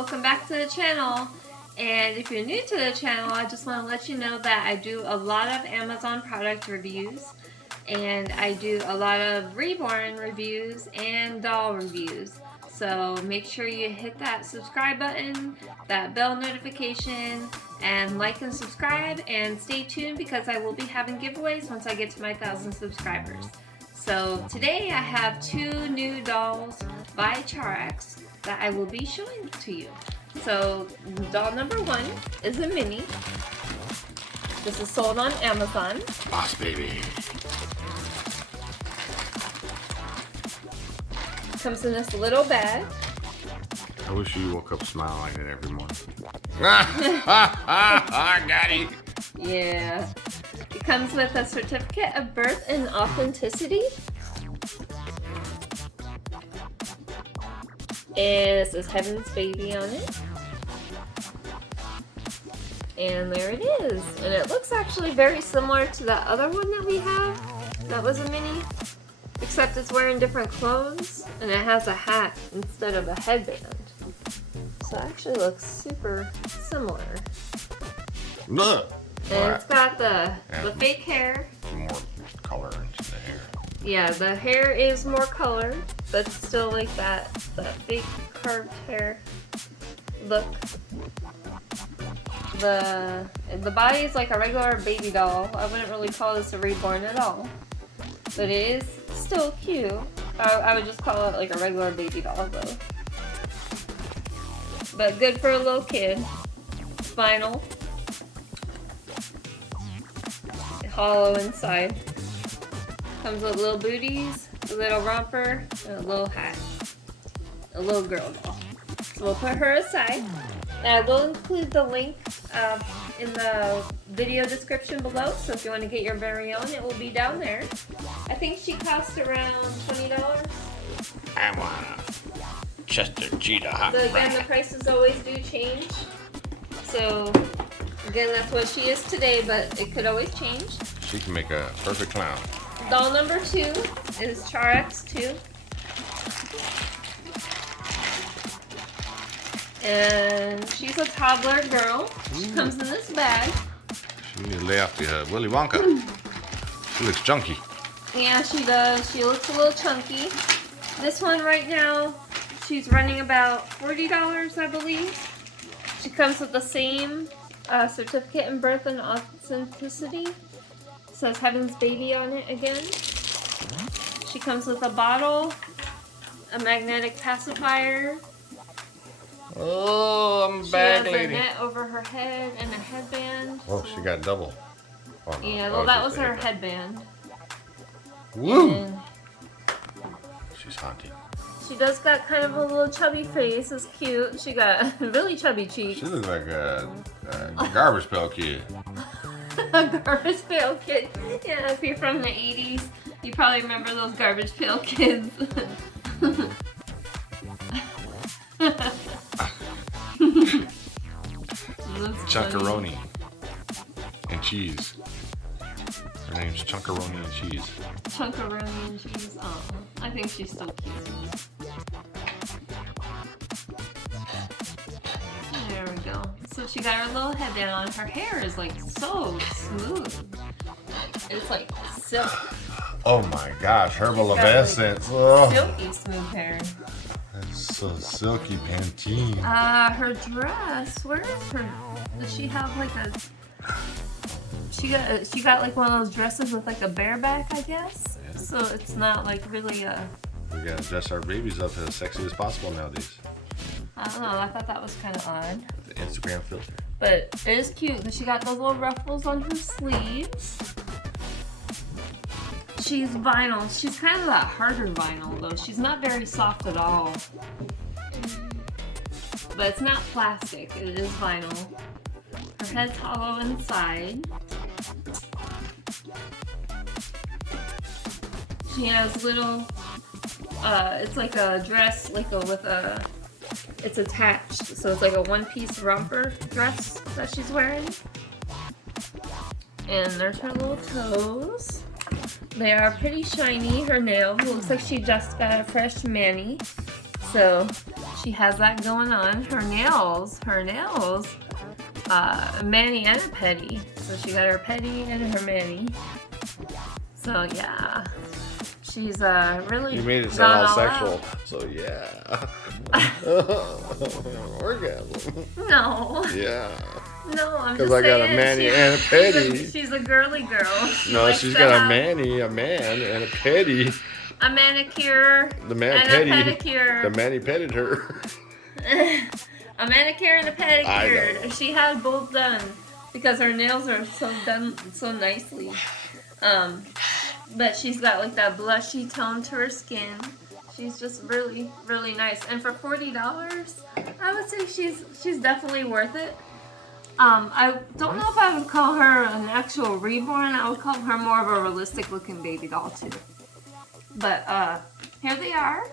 welcome back to the channel. And if you're new to the channel, I just want to let you know that I do a lot of Amazon product reviews, and I do a lot of Reborn reviews and doll reviews. So make sure you hit that subscribe button, that bell notification, and like and subscribe, and stay tuned because I will be having giveaways once I get to my 1,000 subscribers. So today I have two new dolls by CHAREX that I will be showing to you. So doll number one is a mini. This is sold on Amazon. Boss baby. Comes in this little bag. I wish you woke up smiling like that every morning. I got it. Yeah. It comes with a certificate of birth and authenticity. And it says Heaven's Baby on it. And there it is. And it looks actually very similar to that other one that we have. That was a mini. Except it's wearing different clothes. And it has a hat instead of a headband. So it actually looks super similar. Look. And it's got the fake hair. More color into the hair. Yeah, the hair is more colored, but still like that fake curved hair look. The body is like a regular baby doll. I wouldn't really call this a Reborn at all, but it is still cute. I would just call it like a regular baby doll though. But good for a little kid. It's vinyl. Hollow inside. Comes with little booties, a little romper, and a little hat. A little girl doll. So we'll put her aside. And I will include the link in the video description below, so if you want to get your very own, it will be down there. I think she costs around $20. I want a Chester Cheetah hot But again, the rod. prices always do change. So, again, that's what she is today, but it could always change. She can make a perfect clown. Doll number 2 is CHAREX 2. And she's a toddler girl. She comes in this bag. She need to lay off the Willy Wonka. She looks junky. Yeah, she does. She looks a little chunky. This one right now, she's running about $40, I believe. She comes with the same certificate in birth and authenticity. It says Heaven's Baby on it again. She comes with a bottle, a magnetic pacifier. Oh, I'm a She bad has lady. a net over her head and a headband. Oh, she got double. Oh, no. Yeah, Oh, well, that just was the her headband. headband. Woo! And She's haunting. she does got kind of a little chubby face. It's cute. She got really chubby cheeks. She looks like a garbage pail kid. A garbage pail kid. Yeah, if you're from the 80s, you probably remember those garbage pail kids. Chunkaroni and cheese. Her name's Chunkaroni and cheese. Chunkaroni and cheese. Oh, I think she's still cute. There we go. So she got her little headband on. Her hair is like so smooth. It's like silk. Oh my gosh, herbal She's got, essence. Oh, Silky smooth hair. that's so silky Pantene. Her dress. Where is her? Does she have like a? She got like one of those dresses with like a bareback, I guess. Yeah. So it's not like really a. We gotta dress our babies up as sexy as possible nowadays. I don't know. I thought that was kind of odd. The Instagram filter. But it is cute because she got those little ruffles on her sleeves. She's vinyl. She's kind of that harder vinyl though. She's not very soft at all. But it's not plastic. It is vinyl. Her head's hollow inside. She has little, it's like a dress, it's attached. So it's like a one-piece romper dress that she's wearing. And there's her little toes. They are pretty shiny. Her nails, looks like she just got a fresh mani. So she has that going on. Her nails, a mani and a pedi. So she got her pedi and her mani. So yeah, she's really. You made it sound all gone sexual. So yeah. Orgasm. No. Yeah. No, I'm just Because I got a saying mani and a pedi. She's a girly girl. No, she's got a mani, a man, and a pedi. A manicure. The man and petty. a pedicure. The mani petted her. A manicure and a pedicure. I know. She had both done because her nails are so done so nicely. But she's got like that blushy tone to her skin. She's just really, really nice. And for $40, I would say she's definitely worth it. I don't know if I would call her an actual Reborn. I would call her more of a realistic looking baby doll too. But here they are.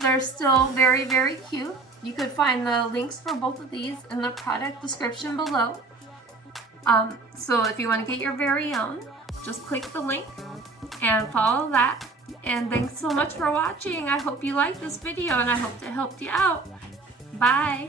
They're still very, very cute. You could find the links for both of these in the product description below. So if you want to get your very own, just click the link and follow that. And thanks so much for watching. I hope you liked this video and I hope it helped you out. Bye.